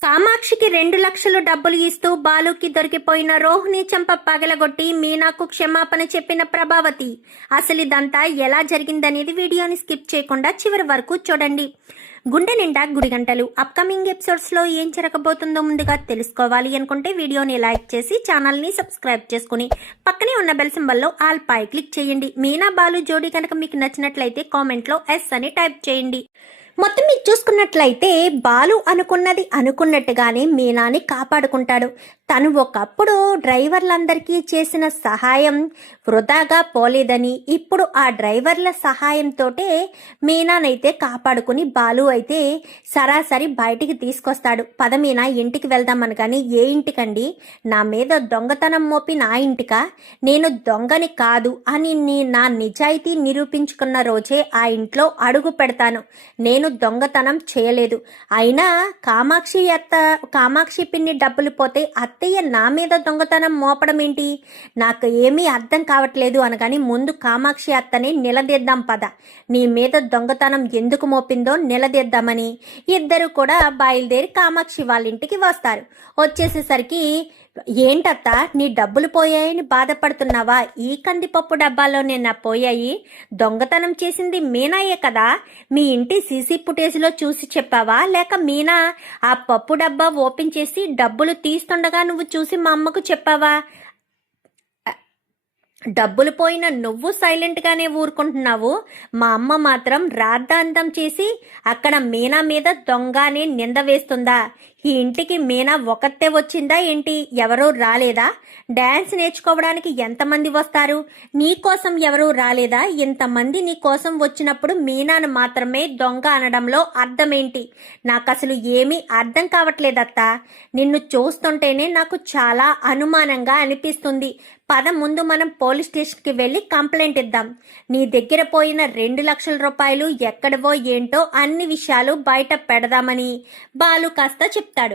కామాక్షికి 2 లక్షలు డబ్బులు ఇస్తూ బాలుకి దొరికిపోయిన రోహిణి చెంప పగలగొట్టి మీనాకు క్షమాపణ చెప్పిన ప్రభావతి. అసలు ఇదంతా ఎలా జరిగిందనేది వీడియోని స్కిప్ చేయకుండా చివరి వరకు చూడండి. గుండె నిండా గుడిగంటలు అప్కమింగ్ ఎపిసోడ్స్ లో ఏం జరగబోతుందో ముందుగా తెలుసుకోవాలి అనుకుంటే వీడియోని లైక్ చేసి ఛానల్ ని సబ్స్క్రైబ్ చేసుకుని పక్కనే ఉన్న బెల్ సింబల్ లో ఆల్ పై క్లిక్ చేయండి. మీనా బాలు జోడీ కనుక మీకు నచ్చినట్లయితే కామెంట్ లో ఎస్ అని టైప్ చేయండి. మొత్తం మీరు చూసుకున్నట్లయితే బాలు అనుకున్నది అనుకున్నట్టుగానే మీనాని కాపాడుకుంటాడు. తను ఒకప్పుడు డ్రైవర్లందరికీ చేసిన సహాయం వృధాగా పోలేదని ఇప్పుడు ఆ డ్రైవర్ల సహాయంతోటే మీనానైతే కాపాడుకుని బాలు అయితే సరాసరి బయటికి తీసుకొస్తాడు. పద మీనా ఇంటికి వెళ్దామని. కానీ ఏ ఇంటికండి? నా మీద దొంగతనం మోపి నా ఇంటికా? నేను దొంగని కాదు అని నా నిజాయితీ నిరూపించుకున్న రోజే ఆ ఇంట్లో అడుగు పెడతాను. నేను దొంగతనం చేయలేదు. అయినా కామాక్షి పిన్ని డబ్బులు పోతే అత్తయ్య నా మీద దొంగతనం మోపడం ఏంటి? నాకు ఏమీ అర్థం కావట్లేదు అనగాని ముందు కామాక్షి అత్తని నిలదీద్దాం పద. నీ మీద దొంగతనం ఎందుకు మోపిందో నిలదీద్దామని ఇద్దరు కూడా బయలుదేరి కామాక్షి వాళ్ళ ఇంటికి వస్తారు. వచ్చేసేసరికి ఏంటత్తా నీ డబ్బులు పోయాయని బాధపడుతున్నావా? ఈ కందిపప్పు డబ్బాలోనే నా పోయాయి. దొంగతనం చేసింది మీనాయే కదా? మీ ఇంటి సీసీ ఫుటేజ్లో చూసి చెప్పావా, లేక మీనా ఆ పప్పు డబ్బా ఓపెన్ చేసి డబ్బులు తీస్తుండగా నువ్వు చూసి మా అమ్మకు చెప్పావా? డబ్బులు పోయిన నువ్వు సైలెంట్ గానే ఊరుకుంటున్నావు. మా అమ్మ మాత్రం రాద్ధాంతం చేసి అక్కడ మీనా మీద దొంగనే నింద వేస్తుందా? ఈ ఇంటికి మీనా ఒకతే వచ్చిందా ఏంటి? ఎవరూ రాలేదా? డాన్స్ నేర్చుకోవడానికి ఎంతమంది వస్తారు? నీ కోసం ఎవరూ రాలేదా? ఇంతమంది నీ కోసం వచ్చినప్పుడు మీనాను మాత్రమే దొంగ అనడంలో అర్థమేంటి? నాకు అసలు ఏమీ అర్థం కావట్లేదత్తా. నిన్ను చూస్తుంటేనే నాకు చాలా అనుమానంగా అనిపిస్తుంది. పద ముందు మనం పోలీస్ స్టేషన్కి వెళ్ళి కంప్లైంట్ ఇద్దాం. నీ దగ్గర పోయిన 2 లక్షల రూపాయలు ఎక్కడవో ఏంటో అన్ని విషయాలు బయట పెడదామని బాలు కాస్త చెప్తాడు.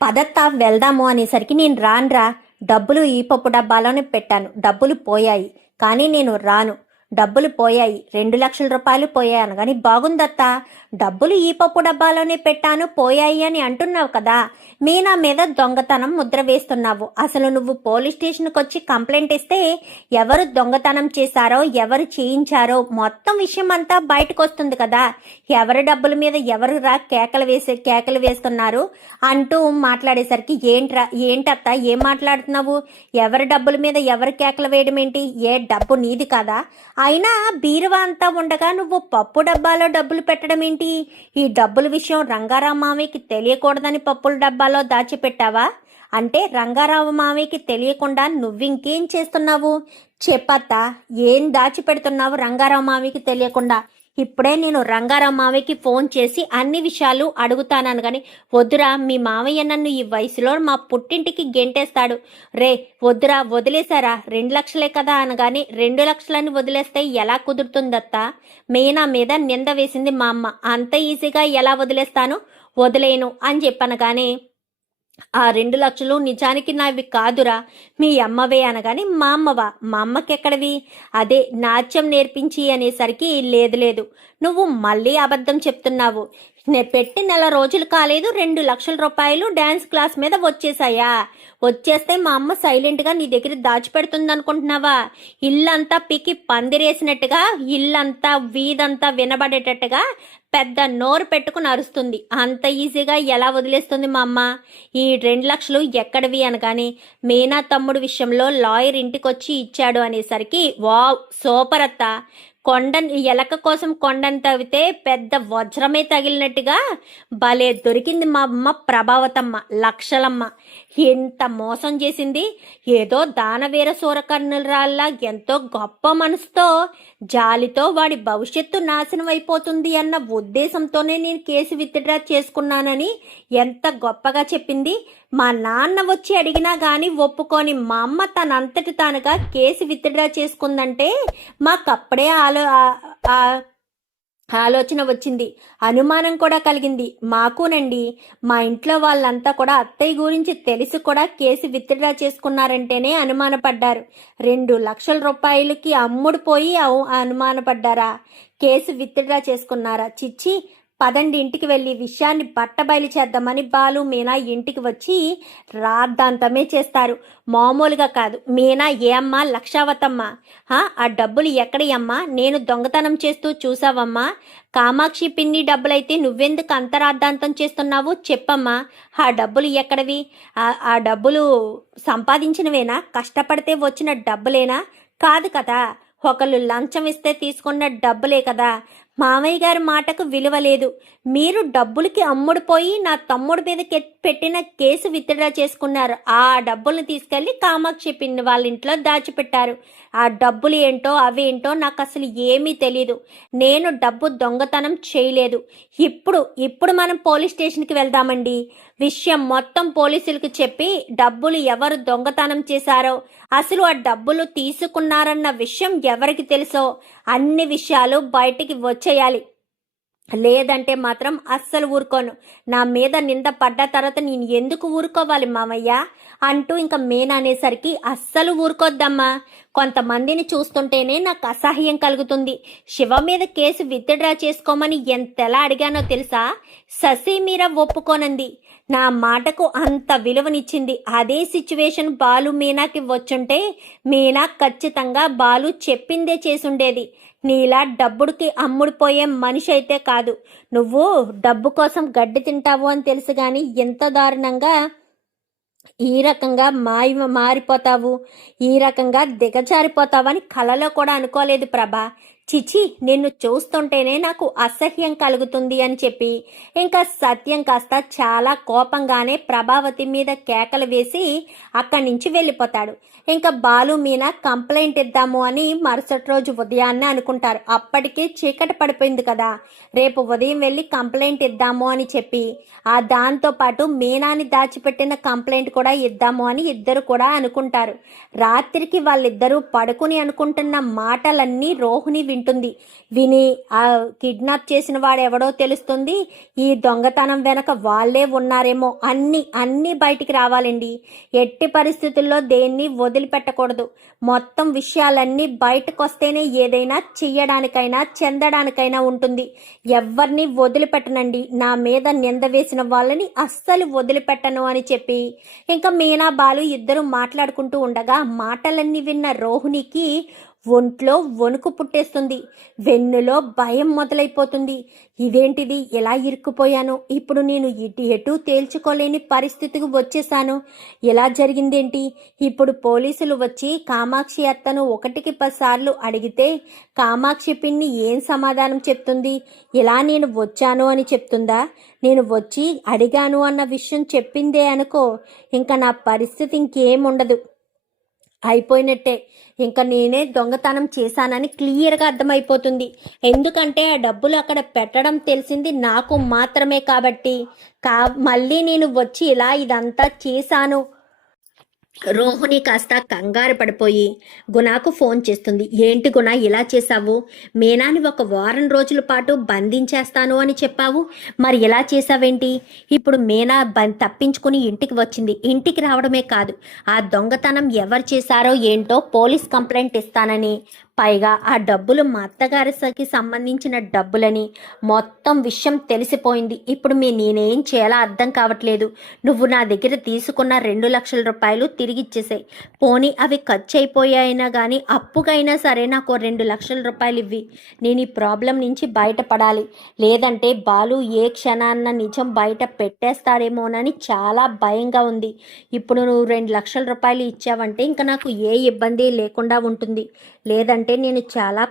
పదత్తా వెళ్దాము అనేసరికి నేను రాన్రా. డబ్బులు ఈ పప్పు డబ్బాలోనే పెట్టాను. డబ్బులు పోయాయి కానీ నేను రాను. డబ్బులు పోయాయి, 2 లక్షల రూపాయలు పోయాయి అనగాని బాగుందత్తా. డబ్బులు ఈ పప్పు డబ్బాలోనే పెట్టాను పోయాయి అని అంటున్నావు కదా, మీనా మీద దొంగతనం ముద్ర వేస్తున్నావు. అసలు నువ్వు పోలీస్ స్టేషన్కి వచ్చి కంప్లైంట్ ఇస్తే ఎవరు దొంగతనం చేశారో ఎవరు చేయించారో మొత్తం విషయం అంతా బయటకు వస్తుంది కదా. ఎవరి డబ్బుల మీద ఎవరు కేకలు వేస్తున్నారు అంటూ మాట్లాడేసరికి ఏంటత్తా ఏం మాట్లాడుతున్నావు? ఎవరి డబ్బుల మీద ఎవరు కేకలు వేయడం ఏంటి? ఏ డబ్బు నీది కదా? అయినా బీరువా అంతా ఉండగా నువ్వు పప్పు డబ్బాలో డబ్బులు పెట్టడం ఏంటి? ఈ డబ్బుల విషయం రంగారావు మామయ్యకి తెలియకూడదని పప్పుల డబ్బాలో దాచిపెట్టావా? అంటే రంగారావు మామయ్యకి తెలియకుండా నువ్వింకేం చేస్తున్నావు? చెప్పత్తా, ఏం దాచిపెడుతున్నావు రంగారావు మామయ్యకి తెలియకుండా? ఇప్పుడే నేను రంగారావు మావయ్యకి ఫోన్ చేసి అన్ని విషయాలు అడుగుతానని. కానీ వద్దురా, మీ మావయ్య నన్ను ఈ వయసులో మా పుట్టింటికి గెంటేస్తాడు. రే వద్దురా, వదిలేశారా? 2 లక్షలే కదా అనగాని 2 లక్షలని వదిలేస్తే ఎలా కుదురుతుందత్తా? మీనా మీద నింద వేసింది మా అమ్మ. అంత ఈజీగా ఎలా వదిలేస్తాను? వదిలేను అని చెప్పనగానే ఆ 2 లక్షలు నిజానికి నావి కాదురా, మీ అమ్మవే అనగాని మా అమ్మవా? మా అమ్మకెక్కడవి? అదే నాట్యం నేర్పించి అనేసరికి లేదు నువ్వు మళ్ళీ అబద్ధం చెప్తున్నావు. పెట్టి నెల రోజులు కాలేదు 2 లక్షల రూపాయలు డాన్స్ క్లాస్ మీద వచ్చేసాయా? వచ్చేస్తే మా అమ్మ సైలెంట్గా నీ దగ్గర దాచిపెడుతుంది అనుకుంటున్నావా? ఇల్లంతా పీకి పందిరేసినట్టుగా, ఇల్లంతా వీధంతా వినబడేటట్టుగా పెద్ద నోరు పెట్టుకుని అరుస్తుంది. అంత ఈజీగా ఎలా వదిలేస్తుంది మా అమ్మ? ఈ 2 లక్షలు ఎక్కడివి అనగానే మీనా తమ్ముడు విషయంలో లాయర్ ఇంటికొచ్చి ఇచ్చాడు అనేసరికి వావ్ సూపర్ అత్త. ఎలక కోసం కొండను తవ్వితే పెద్ద వజ్రమే తగిలినట్టుగా భలే దొరికింది మా అమ్మ ప్రభావతమ్మ, లక్షలమ్మ. ఎంత మోసం చేసింది! ఏదో దానవీర సూరకర్ణురాల్లా ఎంతో గొప్ప మనసుతో, జాలితో వాడి భవిష్యత్తు నాశనం అయిపోతుంది అన్న ఉద్దేశంతోనే నేను కేసు విత్డ్రా చేసుకున్నానని ఎంత గొప్పగా చెప్పింది. మా నాన్న వచ్చి అడిగినా గాని ఒప్పుకొని మా అమ్మ తనంతటి తానుగా కేసు విత్డ్రా చేసుకుందంటే మాకప్పుడే ఆలోచన వచ్చింది, అనుమానం కూడా కలిగింది. మాకునండి, మా ఇంట్లో వాళ్ళంతా కూడా అత్తయ్య గురించి తెలిసి కూడా కేసు విత్డ్రా చేసుకున్నారంటేనే అనుమానపడ్డారు. 2 లక్షల రూపాయలకి అమ్ముడు పోయి అనుమానపడ్డారా? కేసు విత్డ్రా చేసుకున్నారా? చిచ్చి, పదండి ఇంటికి వెళ్ళి విషయాన్ని బట్టబయలు చేద్దామని బాలు మీనా ఇంటికి వచ్చి రాద్ధాంతమే చేస్తారు. మామూలుగా కాదు. మీనా ఏ అమ్మా లక్షావతమ్మా, ఆ డబ్బులు ఎక్కడయమ్మా? నేను దొంగతనం చేస్తూ చూసావమ్మా? కామాక్షి పిన్ని డబ్బులైతే నువ్వెందుకు అంత రాద్ధాంతం చేస్తున్నావు చెప్పమ్మా? ఆ డబ్బులు ఎక్కడవి? ఆ డబ్బులు సంపాదించినవేనా? కష్టపడితే వచ్చిన డబ్బులేనా? కాదు కదా, ఒకళ్ళు లంచం ఇస్తే తీసుకున్న డబ్బులే కదా. మామయ్య గారి మాటకు విలువ లేదు. మీరు డబ్బులకి అమ్ముడుపోయి నా తమ్ముడి మీద పెట్టిన కేసు విత్డ్రా చేసుకున్నారు. ఆ డబ్బుల్ని తీసుకెళ్లి కామాక్షి పిన్ని వాళ్ళ ఇంట్లో దాచిపెట్టారు. ఆ డబ్బులు ఏంటో అవేంటో నాకు అసలు ఏమీ తెలీదు. నేను డబ్బు దొంగతనం చేయలేదు. ఇప్పుడు మనం పోలీస్ స్టేషన్కి వెళ్దామండి. విషయం మొత్తం పోలీసులకు చెప్పి డబ్బులు ఎవరు దొంగతనం చేశారో, అసలు ఆ డబ్బులు తీసుకున్నారన్న విషయం ఎవరికి తెలుసో అన్ని విషయాలు బయటికి వచ్చేయాలి. లేదంటే మాత్రం అస్సలు ఊరుకోను. నా మీద నింద పడ్డ తర్వాత నేను ఎందుకు ఊరుకోవాలి మామయ్య అంటూ ఇంకా మీనా అనేసరికి అస్సలు ఊరుకోద్దమ్మా. కొంతమందిని చూస్తుంటేనే నాకు అసహ్యం కలుగుతుంది. శివ మీద కేసు విత్డ్రా చేసుకోమని ఎంతెలా అడిగానో తెలుసా? శశి మీరా ఒప్పుకోనంది. నా మాటకు అంత విలువనిచ్చింది. అదే సిచ్యువేషన్ బాలు మీనాకి వచ్చుంటే మీనా ఖచ్చితంగా బాలు చెప్పిందే చేసుండేది. నీలా డబ్బుడికి అమ్ముడుపోయే మనిషి అయితే కాదు. నువ్వు డబ్బు కోసం గడ్డి తింటావు అని తెలుసు కానీ ఎంత దారుణంగా ఈ రకంగా మారిపోతావు, ఈ రకంగా దిగజారిపోతావని కలలో కూడా అనుకోలేదు ప్రభా. చిచి, నిన్ను చూస్తుంటేనే నాకు అసహ్యం కలుగుతుంది అని చెప్పి ఇంకా సత్యం కాస్త చాలా కోపంగానే ప్రభావతి మీద కేకలు వేసి అక్కడి నుంచి వెళ్ళిపోతాడు. ఇంకా బాలు మీనా కంప్లైంట్ ఇద్దాము అని మరుసటి రోజు ఉదయాన్నే అనుకుంటారు. అప్పటికే చీకటి పడిపోయింది కదా. రేపు ఉదయం వెళ్ళి కంప్లైంట్ ఇద్దాము అని చెప్పి దాంతో పాటు మీనాని దాచిపెట్టిన కంప్లైంట్ కూడా ఇద్దాము అని ఇద్దరు కూడా అనుకుంటారు. రాత్రికి వాళ్ళిద్దరూ పడుకుని అనుకుంటున్న మాటలన్నీ రోహిణి వింటుంది. విని ఆ కిడ్నాప్ చేసిన వాడెవడో తెలుస్తుంది. ఈ దొంగతనం వెనక వాళ్ళే ఉన్నారేమో అన్నీ బయటికి రావాలండి. ఎట్టి పరిస్థితుల్లో దేన్ని వదిలిపెట్టకూడదు. మొత్తం విషయాలన్నీ బయటకు వస్తేనే ఏదైనా చెయ్యడానికైనా చెందడానికైనా ఉంటుంది. ఎవరిని వదిలిపెట్టనండి. నా మీద నింద వేసిన వాళ్ళని అస్సలు వదిలిపెట్టను అని చెప్పి ఇంకా మీనా బాలు ఇద్దరు మాట్లాడుకుంటూ ఉండగా మాటలన్నీ విన్న రోహిణికి ఒంట్లో వణుకు పుట్టేస్తుంది. వెన్నులో భయం మొదలైపోతుంది. ఇదేంటిది, ఎలా ఇరుక్కుపోయాను? ఇప్పుడు నేను ఎటూ తేల్చుకోలేని పరిస్థితికి వచ్చేసాను. ఎలా జరిగిందేంటి? ఇప్పుడు పోలీసులు వచ్చి కామాక్షి అత్తను 1కి 10 సార్లు అడిగితే కామాక్షి పిన్ని ఏం సమాధానం చెప్తుంది? ఇలా నేను వచ్చాను అని చెప్తుందా? నేను వచ్చి అడిగాను అన్న విషయం చెప్పిందే అనుకో, ఇంకా నా పరిస్థితి ఇంకేముండదు, అయిపోయినట్టే. ఇంకా నేనే దొంగతనం చేశానని క్లియర్గా అర్థమైపోతుంది. ఎందుకంటే ఆ డబ్బులు అక్కడ పెట్టడం తెలిసింది నాకు మాత్రమే కాబట్టి. మళ్ళీ నేను వచ్చి ఇలా ఇదంతా చేశాను. రోహిణి కాస్త కంగారు పడిపోయి గుణాకు ఫోన్ చేస్తుంది. ఏంటి గుణ, ఇలా చేశావు? మీనాని 1 వారం రోజుల పాటు బంధించేస్తాను అని చెప్పావు, మరి ఇలా చేశావేంటి? ఇప్పుడు మీనా తప్పించుకుని ఇంటికి వచ్చింది. ఇంటికి రావడమే కాదు, ఆ దొంగతనం ఎవరు చేశారో ఏంటో పోలీస్ కంప్లైంట్ ఇస్తానని, పైగా ఆ డబ్బులు మా అత్తగారికి సంబంధించిన డబ్బులని మొత్తం విషయం తెలిసిపోయింది. ఇప్పుడు నేనేం చేయాలో అర్థం కావట్లేదు. నువ్వు నా దగ్గర తీసుకున్న 2 లక్షల రూపాయలు తిరిగిచ్చేసాయి. పోనీ అవి ఖర్చు అయిపోయాయినా కానీ అప్పుకైనా సరే నాకు 2 లక్షల రూపాయలు ఇవ్వి. నేను ఈ ప్రాబ్లం నుంచి బయటపడాలి. లేదంటే బాలు ఏ క్షణాన్న నిజం బయట పెట్టేస్తాడేమోనని చాలా భయంగా ఉంది. ఇప్పుడు నువ్వు 2 లక్షల రూపాయలు ఇచ్చావంటే ఇంకా నాకు ఏ ఇబ్బంది లేకుండా ఉంటుంది. లేదంటే నేను చాలా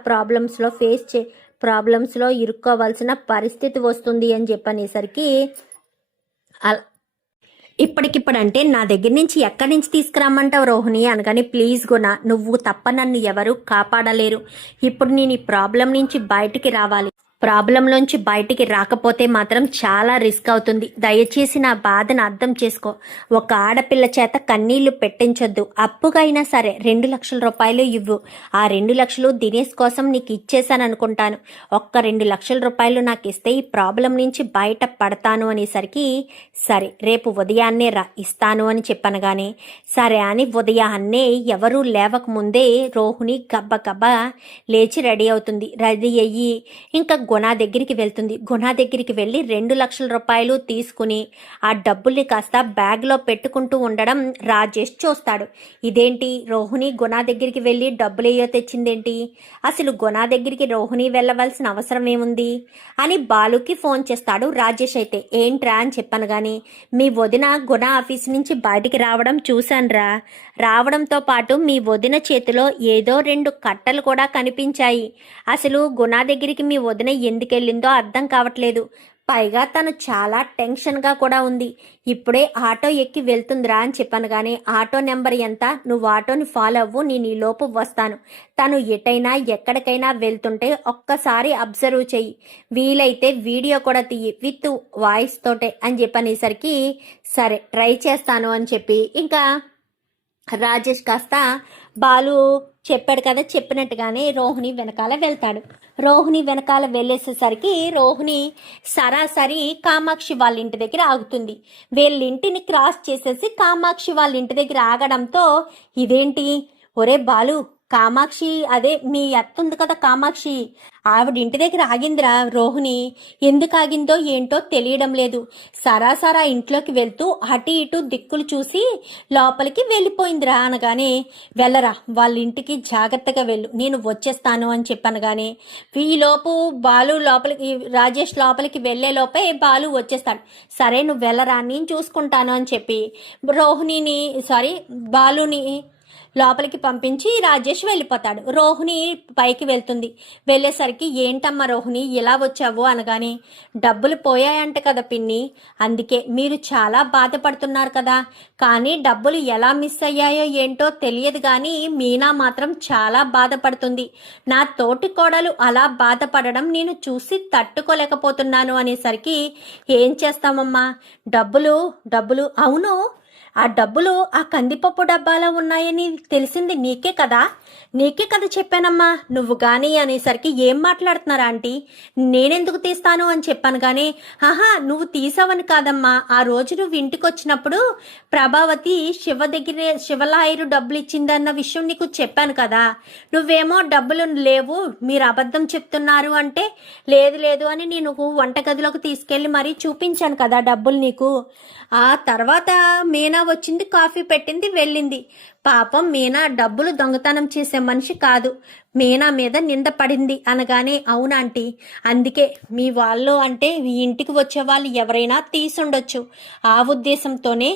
ప్రాబ్లమ్స్లో ఇరుక్కోవాల్సిన పరిస్థితి వస్తుంది అని చెప్పనేసరికి ఇప్పటికిప్పుడంటే నా దగ్గర నుంచి ఎక్కడి నుంచి తీసుకురమ్మంటావు రోహిణి అనగానే, ప్లీజ్ గుణ, నువ్వు తప్ప నన్ను ఎవరు కాపాడలేరు. ఇప్పుడు నేను ఈ ప్రాబ్లం నుంచి బయటికి రావాలి. ప్రాబ్లంలోంచి బయటికి రాకపోతే మాత్రం చాలా రిస్క్ అవుతుంది. దయచేసి నా బాధను అర్థం చేసుకో. ఒక ఆడపిల్ల చేత కన్నీళ్లు పెట్టించొద్దు. అప్పుగైనా సరే 2 లక్షల రూపాయలు ఇవ్వు. ఆ 2 లక్షలు దినేష్ కోసం నీకు ఇచ్చేసాను అనుకుంటాను. ఒక్క 2 లక్షల రూపాయలు నాకు ఇస్తే ఈ ప్రాబ్లం నుంచి బయట పడతాను అనేసరికి, సరే రేపు ఉదయాన్నే రా, ఇస్తాను అని చెప్పనగానే సరే అని ఉదయాన్నే ఎవరూ లేవకముందే రోహిణి గబ్బ లేచి రెడీ అవుతుంది. రెడీ అయ్యి ఇంకా గుణ దగ్గరికి వెళ్తుంది. గుణ దగ్గరికి వెళ్ళి 2,00,000 రూపాయలు తీసుకుని ఆ డబ్బుల్ని కాస్త బ్యాగ్లో పెట్టుకుంటూ ఉండడం రాజేష్ చూస్తాడు. ఇదేంటి, రోహిణి గుణ దగ్గరికి వెళ్ళి డబ్బులేయో తెచ్చిందేంటి, అసలు గుణ దగ్గరికి రోహిణి వెళ్ళవలసిన అవసరం ఏముంది అని బాలుకి ఫోన్ చేస్తాడు రాజేష్. అయితే ఏంట్రా అని చెప్పాను కానీ, మీ వదిన గుణ ఆఫీస్ నుంచి బయటికి రావడం చూశాన్రా. రావడంతో పాటు మీ వదిన చేతిలో ఏదో 2 కట్టలు కూడా కనిపించాయి. అసలు గుణ దగ్గరికి మీ వదిన ఎందుకెళ్ళిందో అర్థం కావట్లేదు. పైగా తను చాలా టెన్షన్గా కూడా ఉంది. ఇప్పుడే ఆటో ఎక్కి వెళ్తుందిరా అని చెప్పాను కానీ, ఆటో నెంబర్ ఎంత, నువ్వు ఆటోని ఫాలో అవ్వు, నేను ఈ లోపు వస్తాను. తను ఎటైనా ఎక్కడికైనా వెళ్తుంటే ఒక్కసారి అబ్జర్వ్ చెయ్యి, వీలైతే వీడియో కూడా తీయి విత్ వాయిస్ తోటే అని చెప్పనేసరికి సరే ట్రై చేస్తాను అని చెప్పి ఇంకా రాజేష్ కాస్త బాలు చెప్పాడు కదా చెప్పినట్టుగానే రోహిణి వెనకాల వెళ్తాడు. రోహిణి వెనకాల వెళ్ళేసేసరికి రోహిణి సరాసరి కామాక్షి వాళ్ళ ఇంటి దగ్గర ఆగుతుంది. వీళ్ళ ఇంటిని క్రాస్ చేసేసి కామాక్షి వాళ్ళ ఇంటి దగ్గర ఆగడంతో ఇదేంటి, ఒరే బాలు, కామాక్షి అదే మీ అత్త ఉంది కదా కామాక్షి, ఆవిడ ఇంటి దగ్గర ఆగిందిరా రోహిణి. ఎందుకు ఆగిందో ఏంటో తెలియడం లేదు. సరాసరా ఇంట్లోకి వెళ్తూ అటు ఇటు దిక్కులు చూసి లోపలికి వెళ్ళిపోయిందిరా అనగానే, వెళ్ళరా వాళ్ళ ఇంటికి జాగ్రత్తగా వెళ్ళు, నేను వచ్చేస్తాను అని చెప్పాను. కానీ ఈలోపు బాలు లోపలికి, రాజేష్ లోపలికి వెళ్లే లోపే బాలు వచ్చేస్తాడు. సరే నువ్వు వెళ్ళరా, నేను చూసుకుంటాను అని చెప్పి బాలుని లోపలికి పంపించి రాజేష్ వెళ్ళిపోతాడు. రోహిణి పైకి వెళ్తుంది. వెళ్ళేసరికి ఏంటమ్మా రోహిణి ఇలా వచ్చావు అనగానే, డబ్బులు పోయాయంట కదా పిన్ని, అందుకే మీరు చాలా బాధపడుతున్నారు కదా. కానీ డబ్బులు ఎలా మిస్ అయ్యాయో ఏంటో తెలియదు కానీ మీనా మాత్రం చాలా బాధపడుతుంది. నా తోటి కోడలు అలా బాధపడడం నేను చూసి తట్టుకోలేకపోతున్నాను అనేసరికి, ఏం చేస్తామమ్మా, డబ్బులు అవును, ఆ డబ్బులు ఆ కందిపప్పు డబ్బాలో ఉన్నాయని తెలిసింది నీకే కదా చెప్పానమ్మా, నువ్వు కానీ అనేసరికి, ఏం మాట్లాడుతున్నారా ఆంటీ, నేనెందుకు తీస్తాను అని చెప్పాను. కానీ ఆహా, నువ్వు తీసావని కాదమ్మా, ఆ రోజు నువ్వు ఇంటికి వచ్చినప్పుడు ప్రభావతి శివలాయరు డబ్బులు ఇచ్చిందన్న విషయం నీకు చెప్పాను కదా. నువ్వేమో డబ్బులు లేవు, మీరు అబద్ధం చెప్తున్నారు అంటే, లేదు అని నేను వంటగదిలోకి తీసుకెళ్ళి మరీ చూపించాను కదా డబ్బులు నీకు. ఆ తర్వాత మీనా వచ్చింది, కాఫీ పెట్టింది, వెళ్ళింది. పాపం మీనా డబ్బులు దొంగతనం చేసే మనిషి కాదు, మీనా మీద నింద పడింది అనగానే, అవునాంటీ, అందుకే మీ వాళ్ళు అంటే ఈ ఇంటికి వచ్చే వాళ్ళు ఎవరైనా తీసుండొచ్చు, ఆ ఉద్దేశంతోనే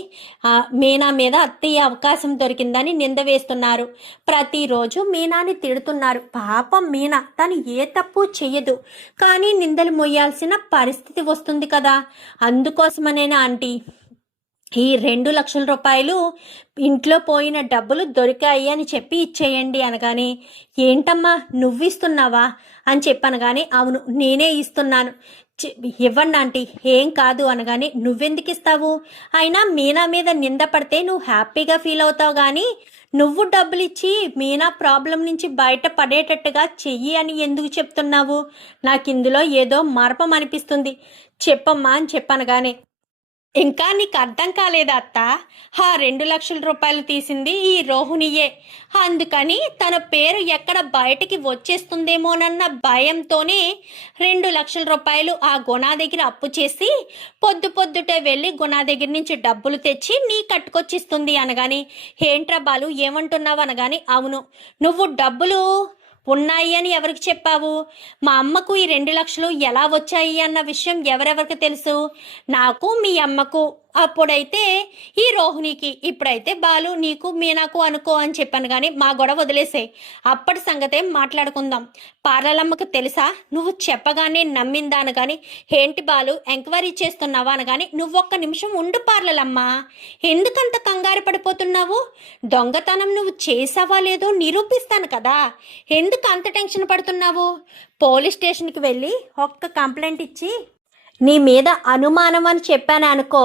మీనా మీద అత్తయ్య అవకాశం దొరికిందని నింద వేస్తున్నారు. ప్రతిరోజు మీనాని తిడుతున్నారు. పాపం మీనా, తను ఏ తప్పు చెయ్యదు, కానీ నిందలు మొయ్యాల్సిన పరిస్థితి వస్తుంది కదా. అందుకోసమనేనా ఆంటీ ఈ 2,00,000 రూపాయలు ఇంట్లో పోయిన డబ్బులు దొరికాయి అని చెప్పి ఇచ్చేయండి అనగానే, ఏంటమ్మా నువ్వు ఇస్తున్నావా అని చెప్పాను. కానీ అవును నేనే ఇస్తున్నాను, ఇవ్వండి ఆంటీ, ఏం కాదు అనగానే, నువ్వెందుకు ఇస్తావు, అయినా మీనా మీద నింద పడితే నువ్వు హ్యాపీగా ఫీల్ అవుతావు, కానీ నువ్వు డబ్బులు ఇచ్చి మీనా ప్రాబ్లం నుంచి బయట పడేటట్టుగా చెయ్యి అని ఎందుకు చెప్తున్నావు, నాకు ఇందులో ఏదో మార్పం అనిపిస్తుంది, చెప్పమ్మా అని చెప్పాను. కానీ ఇంకా నీకు అర్థం కాలేదా అత్త, 2,00,000 రూపాయలు తీసింది ఈ రోహిణియే, అందుకని తన పేరు ఎక్కడ బయటికి వచ్చేస్తుందేమోనన్న భయంతోనే 2,00,000 రూపాయలు ఆ గుణ దగ్గర అప్పు చేసి పొద్దుటే వెళ్ళి గుణ దగ్గర నుంచి డబ్బులు తెచ్చి నీ కట్టుకొచ్చిస్తుంది అనగాని, ఏంట్రా బాలు ఏమంటున్నావు అనగాని, అవును నువ్వు డబ్బులు ఉన్నాయి అని ఎవరికి చెప్పావు, మా అమ్మకు ఈ 2,00,000 ఎలా వచ్చాయి అన్న విషయం ఎవరెవరికి తెలుసు, నాకు మీ అమ్మకు, అప్పుడైతే ఈ రోహిణికి, ఇప్పుడైతే బాలు నీకు మీనాకు అనుకో అని చెప్పాను. కానీ మా గొడవ వదిలేసే, అప్పటి సంగతే మాట్లాడుకుందాం. పార్లలమ్మకు తెలుసా, నువ్వు చెప్పగానే నమ్మిందా అనగాని, ఏంటి బాలు ఎంక్వైరీ చేస్తున్నావా అనగాని, నువ్వొక్క నిమిషం ఉండు పార్లలమ్మ, ఎందుకంత కంగారు పడిపోతున్నావు, దొంగతనం నువ్వు చేసావా లేదో నిరూపిస్తాను కదా, ఎందుకు అంత టెన్షన్ పడుతున్నావు, పోలీస్ స్టేషన్కి వెళ్ళి ఒక్క కంప్లైంట్ ఇచ్చి నీ మీద అనుమానం అని చెప్పాను అనుకో,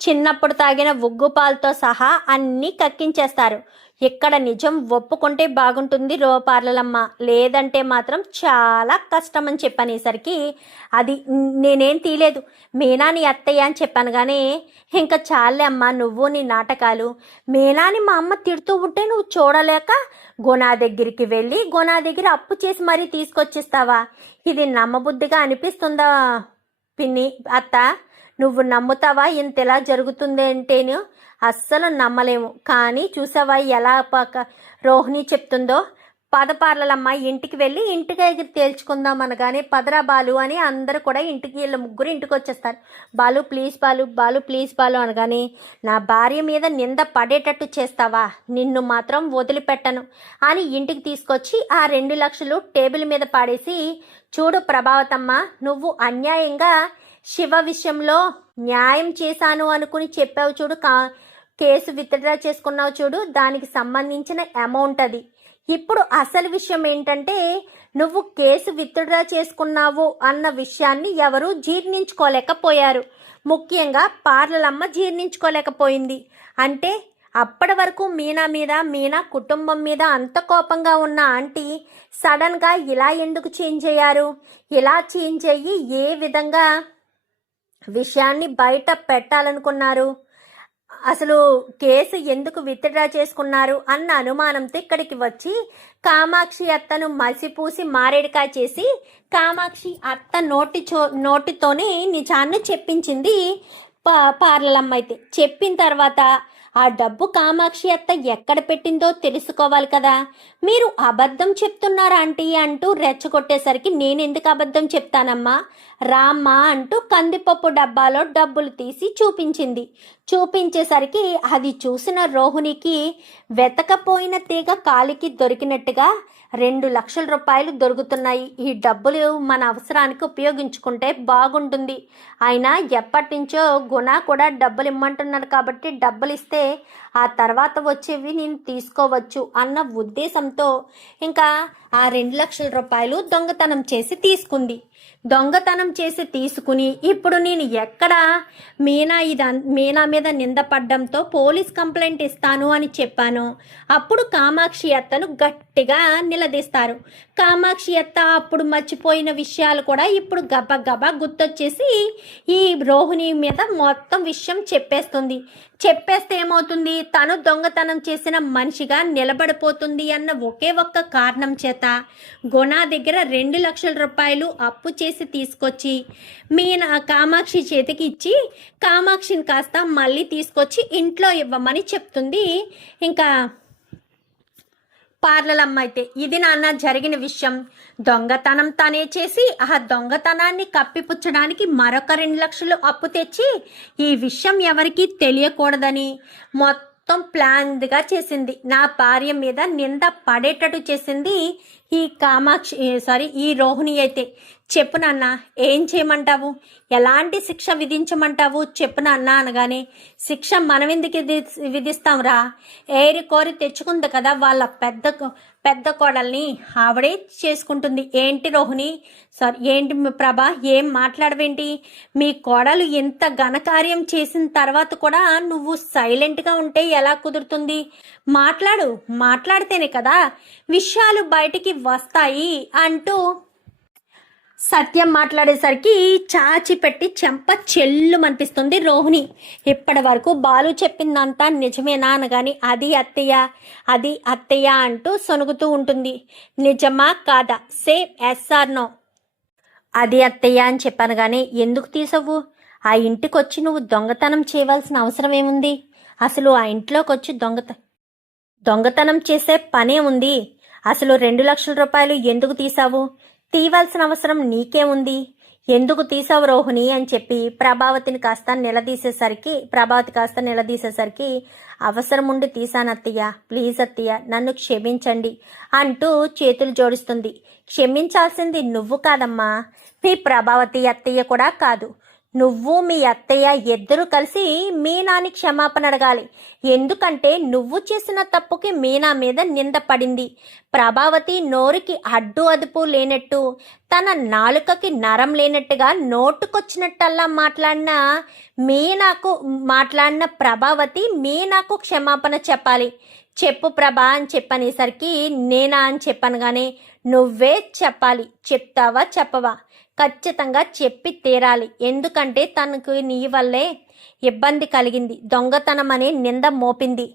చిన్నప్పుడు తాగిన ఉగ్గు పాలతో సహా అన్నీ కక్కించేస్తారు. ఇక్కడ నిజం ఒప్పుకుంటే బాగుంటుంది పార్లలమ్మ, లేదంటే మాత్రం చాలా కష్టం అని చెప్పనేసరికి అది నేనేం తీయలేదు, మీనాని అత్తయ్య అని చెప్పాను. కానీ ఇంకా చాలే అమ్మ నువ్వు నీ నాటకాలు. మీనాని మా అమ్మ తిడుతూ ఉంటే నువ్వు చూడలేక గుణా దగ్గరికి వెళ్ళి గుణా దగ్గర అప్పు చేసి మరీ తీసుకొచ్చిస్తావా? ఇది నమ్మబుద్ధిగా అనిపిస్తుందా పిన్ని అత్త? నువ్వు నమ్ముతావా ఇంతలా జరుగుతుంది అంటేను? అస్సలు నమ్మలేము. కానీ చూసావా ఎలా రోహిణి చెప్తుందో? పదపార్లమ్మ ఇంటికి వెళ్ళి ఇంటికి ఎగిరి తేల్చుకుందాం అనగానే పదరా బాలు అని అందరూ కూడా ఇంటికి వీళ్ళ ముగ్గురు ఇంటికి వచ్చేస్తారు. బాలు ప్లీజ్ బాలు, బాలు ప్లీజ్ బాలు అనగానే, నా భార్య మీద నింద పడేటట్టు చేస్తావా, నిన్ను మాత్రం వదిలిపెట్టను అని ఇంటికి తీసుకొచ్చి ఆ 2 లక్షలు టేబుల్ మీద పాడేసి, చూడు ప్రభావతమ్మ, నువ్వు అన్యాయంగా శివ విషయంలో న్యాయం చేశాను అనుకుని చెప్పావు చూడు, కేసు విత్డ్రా చేసుకున్నావు చూడు, దానికి సంబంధించిన అమౌంట్ అది. ఇప్పుడు అసలు విషయం ఏంటంటే, నువ్వు కేసు విత్డ్రా చేసుకున్నావు అన్న విషయాన్ని ఎవరు జీర్ణించుకోలేకపోయారు. ముఖ్యంగా పార్లలమ్మ జీర్ణించుకోలేకపోయింది. అంటే అప్పటి వరకు మీనా కుటుంబం మీద అంత కోపంగా ఉన్న ఆంటీ సడన్గా ఇలా ఎందుకు చేంజ్ అయ్యారు? ఇలా చేంజ్ అయ్యి ఏ విధంగా విషయాన్ని బయట పెట్టాలనుకున్నారు? అసలు కేసు ఎందుకు విత్డ్రా చేసుకున్నారు అన్న అనుమానంతో ఇక్కడికి వచ్చి కామాక్షి అత్తను మసిపూసి మారేడుకాయ చేసి కామాక్షి అత్త నోటితోనే నిజాన్ని చెప్పించింది పార్లలమ్మ. అయితే చెప్పిన తర్వాత ఆ డబ్బు కామాక్షి అత్త ఎక్కడ పెట్టిందో తెలుసుకోవాలి కదా. మీరు అబద్ధం చెప్తున్నారా ఆంటీ అంటూ రెచ్చగొట్టేసరికి, నేనెందుకు అబద్ధం చెప్తానమ్మా, రామ్మా అంటూ కందిపప్పు డబ్బాలో డబ్బులు తీసి చూపించేసరికి అది చూసిన రోహిణికి వెతకపోయిన తీగ కాలికి దొరికినట్టుగా 2 లక్షల రూపాయలు దొరుకుతున్నాయి. ఈ డబ్బులు మన అవసరానికి ఉపయోగించుకుంటే బాగుంటుంది. అయినా ఎప్పటి నుంచో గుణ కూడా డబ్బులు ఇమ్మంటున్నారు కాబట్టి డబ్బులు ఇస్తే ఆ తర్వాత వచ్చేవి నేను తీసుకోవచ్చు అన్న ఉద్దేశంతో ఇంకా ఆ 2 లక్షల రూపాయలు దొంగతనం చేసి తీసుకుని ఇప్పుడు నేను ఎక్కడ మీనా మీద నిందపడ్డంతో పోలీస్ కంప్లైంట్ ఇస్తాను అని చెప్పాను. అప్పుడు కామాక్షి అత్తను గట్టిగా నిలదీస్తారు. కామాక్షి అత్త అప్పుడు మర్చిపోయిన విషయాలు కూడా ఇప్పుడు గబగబా గుర్తొచ్చేసి ఈ రోహిణి మీద మొత్తం విషయం చెప్పేస్తే ఏమవుతుంది, తను దొంగతనం చేసిన మనిషిగా నిలబడిపోతుంది అన్న ఒకే ఒక్క కారణం చేత గుణ దగ్గర 2 లక్షల రూపాయలు అప్పు చేసి తీసుకొచ్చి కామాక్షి చేతికి ఇచ్చి కామాక్షిని కాస్త మళ్ళీ తీసుకొచ్చి ఇంట్లో ఇవ్వమని చెప్తుంది ఇంకా పార్లలమ్మ. అయితే ఇది నాన్న జరిగిన విషయం. దొంగతనం తనే చేసి ఆ దొంగతనాన్ని కప్పిపుచ్చడానికి మరొక 2 లక్షలు అప్పు తెచ్చి ఈ విషయం ఎవరికీ తెలియకూడదని మొత్తం ప్లాన్గా చేసింది. నా భార్య మీద నింద పడేటట్టు చేసింది ఈ రోహిణి. అయితే చెప్పు నాన్న, ఏం చేయమంటావు, ఎలాంటి శిక్ష విధించమంటావు చెప్పు నాన్న అనగానే, శిక్ష మనం ఎందుకు విధిస్తాంరా, ఏరి కోరి తెచ్చుకుంది కదా వాళ్ళ పెద్ద కోడల్ని, ఆవిడే చేసుకుంటుంది. ఏంటి రోహిణి, ఏంటి ప్రభా, ఏం మాట్లాడవేంటి? మీ కోడలు ఇంత ఘనకార్యం చేసిన తర్వాత కూడా నువ్వు సైలెంట్గా ఉంటే ఎలా కుదురుతుంది? మాట్లాడితేనే కదా విషయాలు బయటికి వస్తాయి అంటూ సత్యం మాట్లాడేసరికి చాచి పెట్టి చెంప చెల్లుమనిపిస్తుంది రోహిణి. ఇప్పటి వరకు బాలు చెప్పిందంతా నిజమేనా అనగాని, అది అత్తయ్య అంటూ సొనుగుతూ ఉంటుంది. నిజమా కాదా, సే ఎస్ ఆర్ నో. అది అత్తయ్య అని చెప్పాను కానీ, ఎందుకు తీసవు? ఆ ఇంటికి వచ్చి నువ్వు దొంగతనం చేయవలసిన అవసరం ఏముంది? అసలు ఆ ఇంట్లోకి వచ్చి దొంగతనం చేసే పనే ఉంది. అసలు 2 లక్షల రూపాయలు ఎందుకు తీసావు? తీవాల్సిన అవసరం నీకేముంది? ఎందుకు తీసావు రోహిణి అని చెప్పి ప్రభావతి కాస్త నిలదీసేసరికి అవసరం ఉండి తీసాను అత్తయ్య, ప్లీజ్ అత్తయ్య నన్ను క్షమించండి అంటూ చేతులు జోడిస్తుంది. క్షమించాల్సింది నువ్వు కాదమ్మా, మీ ప్రభావతి అత్తయ్య కూడా కాదు. నువ్వు మీ అత్తయ్య ఇద్దరు కలిసి మీనాని క్షమాపణ అడగాలి. ఎందుకంటే నువ్వు చేసిన తప్పుకి మీనా మీద నింద పడింది. ప్రభావతి నోరుకి అడ్డు అదుపు లేనట్టు, తన నాలుకకి నరం లేనట్టుగా నోటుకొచ్చినట్టల్లా మాట్లాడిన ప్రభావతి మీనాకు క్షమాపణ చెప్పాలి. చెప్పు ప్రభా అని చెప్పనేసరికి నేనా అని చెప్పనగానే నువ్వే చెప్పాలి. చెప్తావా చెప్పవా? ఖచ్చితంగా చెప్పి తీరాలి. ఎందుకంటే తనకు నీ వల్లే ఇబ్బంది కలిగింది, దొంగతనం అనే నింద మోపింది.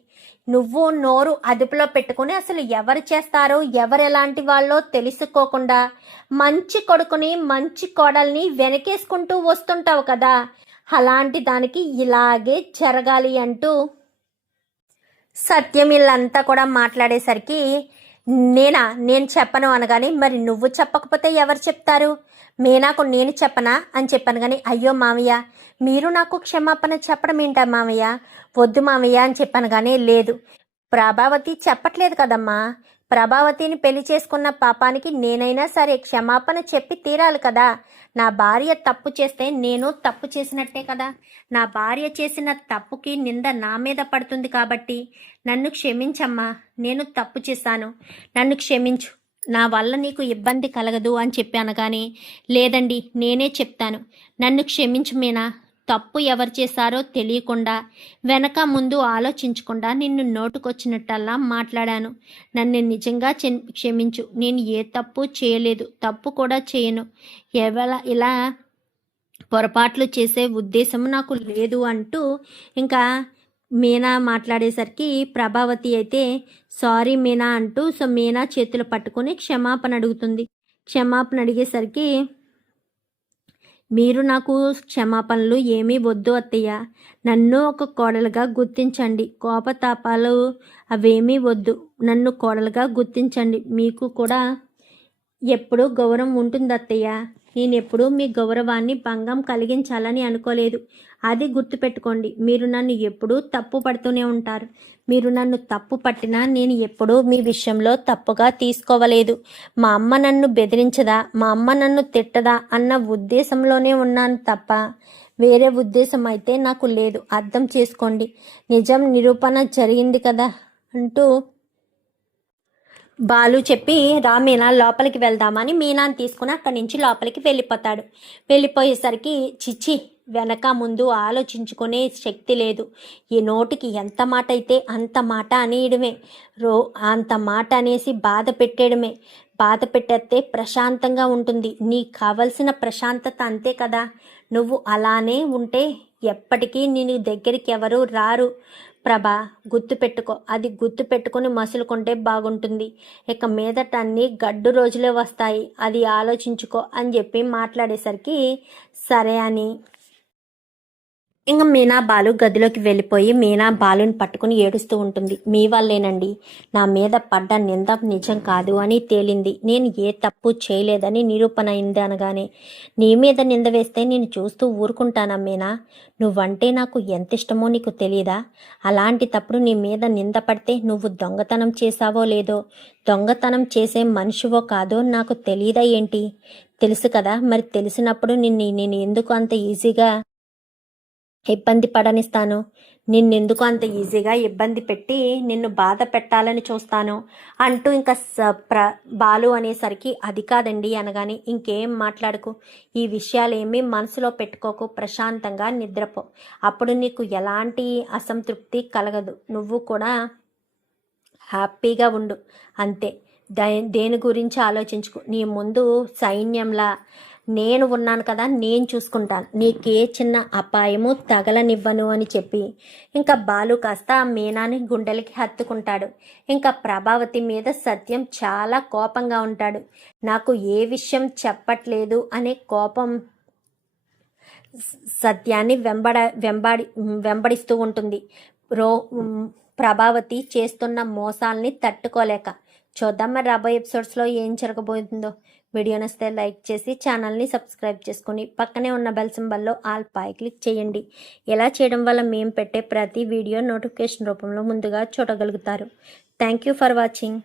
నువ్వు నోరు అదుపులో పెట్టుకుని అసలు ఎవరు చేస్తారో ఎవరెలాంటి వాళ్ళో తెలుసుకోకుండా మంచి కొడుకుని మంచి కోడల్ని వెనకేసుకుంటూ వస్తుంటావు కదా, అలాంటి దానికి ఇలాగే జరగాలి అంటూ సత్యం వీళ్ళంతా కూడా మాట్లాడేసరికి నేను చెప్పను అనగానే మరి నువ్వు చెప్పకపోతే ఎవరు చెప్తారు? మీనాకు నేను చెప్పనా అని చెప్పాను. కానీ అయ్యో మామయ్య, మీరు నాకు క్షమాపణ చెప్పడం ఏంటా మామయ్య, వద్దు మామయ్య అని చెప్పాను. కానీ లేదు, ప్రభావతి చెప్పట్లేదు కదమ్మా. ప్రభావతిని పెళ్లి చేసుకున్న పాపానికి నేనైనా సరే క్షమాపణ చెప్పి తీరాలి కదా. నా భార్య తప్పు చేస్తే నేను తప్పు చేసినట్టే కదా. నా భార్య చేసిన తప్పుకి నింద నా మీద పడుతుంది కాబట్టి నన్ను క్షమించమ్మా, నేను తప్పు చేశాను, నన్ను క్షమించు, నా వల్ల నీకు ఇబ్బంది కలగదు అని చెప్పాను. కానీ లేదండి, నేనే చెప్తాను, నన్ను క్షమించు మీనా. తప్పు ఎవరు చేశారో తెలియకుండా వెనక ముందు ఆలోచించకుండా నిన్ను నోటుకొచ్చినట్టల్లా మాట్లాడాను. నన్ను నిజంగా క్షమించు. నేను ఏ తప్పు చేయలేదు, తప్పు కూడా చేయను. ఇలా పొరపాట్లు చేసే ఉద్దేశం నాకు లేదు అంటూ ఇంకా మీనా మాట్లాడేసరికి ప్రభావతి అయితే సారీ మీనా అంటూ మీనా చేతులు పట్టుకొని క్షమాపణ అడుగుతుంది. క్షమాపణ అడిగేసరికి మీరు నాకు క్షమాపణలు ఏమీ వద్దు అత్తయ్య, నన్ను ఒక కోడలుగా గుర్తించండి, కోపతాపాలు అవేమీ వద్దు, నన్ను కోడలుగా గుర్తించండి. మీకు కూడా ఎప్పుడూ గౌరవం ఉంటుంది అత్తయ్య. నేనెప్పుడూ మీ గౌరవాన్ని భంగం కలిగించాలని అనుకోలేదు, అది గుర్తుపెట్టుకోండి. మీరు నన్ను ఎప్పుడూ తప్పు పడుతూనే ఉంటారు. మీరు నన్ను తప్పు పట్టినా నేను ఎప్పుడూ మీ విషయంలో తప్పుగా తీసుకోవలేదు. మా అమ్మ నన్ను బెదిరించదా, మా అమ్మ నన్ను తిట్టదా అన్న ఉద్దేశంలోనే ఉన్నాను తప్ప వేరే ఉద్దేశం అయితే నాకు లేదు. అర్థం చేసుకోండి. నిజం నిరూపణ జరిగింది కదా అంటూ బాలు చెప్పి మీనా లోపలికి వెళ్దామని మీనాని తీసుకుని అక్కడి నుంచి లోపలికి వెళ్ళిపోతాడు. వెళ్ళిపోయేసరికి చిచ్చి, వెనక ముందు ఆలోచించుకునే శక్తి లేదు. ఈ నోటికి ఎంత మాట అయితే అంత మాట అనేయడమే, అంత మాట అనేసి బాధ పెట్టేయడమే. బాధ పెట్టేస్తే ప్రశాంతంగా ఉంటుంది. నీకు కావలసిన ప్రశాంతత అంతే కదా. నువ్వు అలానే ఉంటే ఎప్పటికీ నీ దగ్గరికి ఎవరు రారు. ప్రభా, గుర్తుపెట్టుకో, అది గుర్తుపెట్టుకుని మసులుకుంటే బాగుంటుంది. ఇక మీదట అన్నీ గడ్డు రోజులే వస్తాయి, అది ఆలోచించుకో అని చెప్పి మాట్లాడేసరికి సరే అని ఇంకా మీనా బాలు గదిలోకి వెళ్ళిపోయి మీనా బాలుని పట్టుకుని ఏడుస్తూ ఉంటుంది. మీ వల్లేనండి నా మీద పడ్డ నింద నిజం కాదు అని తేలింది. నేను ఏ తప్పు చేయలేదని నిరూపణ అయింది అనగానే నీ మీద నింద వేస్తే నేను చూస్తూ ఊరుకుంటానా మీనా? నువ్వంటే నాకు ఎంత ఇష్టమో నీకు తెలీదా? అలాంటి తప్పుడు నీ మీద నింద పడితే నువ్వు దొంగతనం చేశావో లేదో, దొంగతనం చేసే మనిషివో కాదో నాకు తెలీదా ఏంటి? తెలుసు కదా. మరి తెలిసినప్పుడు నేను ఎందుకు అంత ఈజీగా ఇబ్బంది పడనిస్తాను? నిన్నెందుకు అంత ఈజీగా ఇబ్బంది పెట్టి నిన్ను బాధ పెట్టాలని చూస్తాను అంటూ ఇంకా బాలు అనేసరికి అది కాదండి అనగానే ఇంకేం మాట్లాడుకు, ఈ విషయాలు ఏమీ మనసులో పెట్టుకోకు, ప్రశాంతంగా నిద్రపో, అప్పుడు నీకు ఎలాంటి అసంతృప్తి కలగదు, నువ్వు కూడా హ్యాపీగా ఉండు అంతే. దేని గురించి ఆలోచించుకు, నీ ముందు సైన్యంలా నేను ఉన్నాను కదా, నేను చూసుకుంటాను, నీకే చిన్న అపాయము తగలనివ్వను అని చెప్పి ఇంకా బాలు కాస్త మీనాని గుండెలకి హత్తుకుంటాడు. ఇంకా ప్రభావతి మీద సత్యం చాలా కోపంగా ఉంటాడు. నాకు ఏ విషయం చెప్పట్లేదు అనే కోపం సత్యాన్ని వెంబడిస్తూ ఉంటుంది. ప్రభావతి చేస్తున్న మోసాల్ని తట్టుకోలేక. చూద్దాం మరి రాబోయే ఎపిసోడ్స్లో ఏం జరగబోతుందో. వీడియో నచ్చితే లైక్ చేసి ఛానల్ని సబ్స్క్రైబ్ చేసుకుని పక్కనే ఉన్న బెల్ సింబల్లో ఆల్ పై క్లిక్ చేయండి. ఇలా చేయడం వల్ల మేము పెట్టే ప్రతి వీడియో నోటిఫికేషన్ రూపంలో ముందుగా చూడగలుగుతారు. Thank you for watching.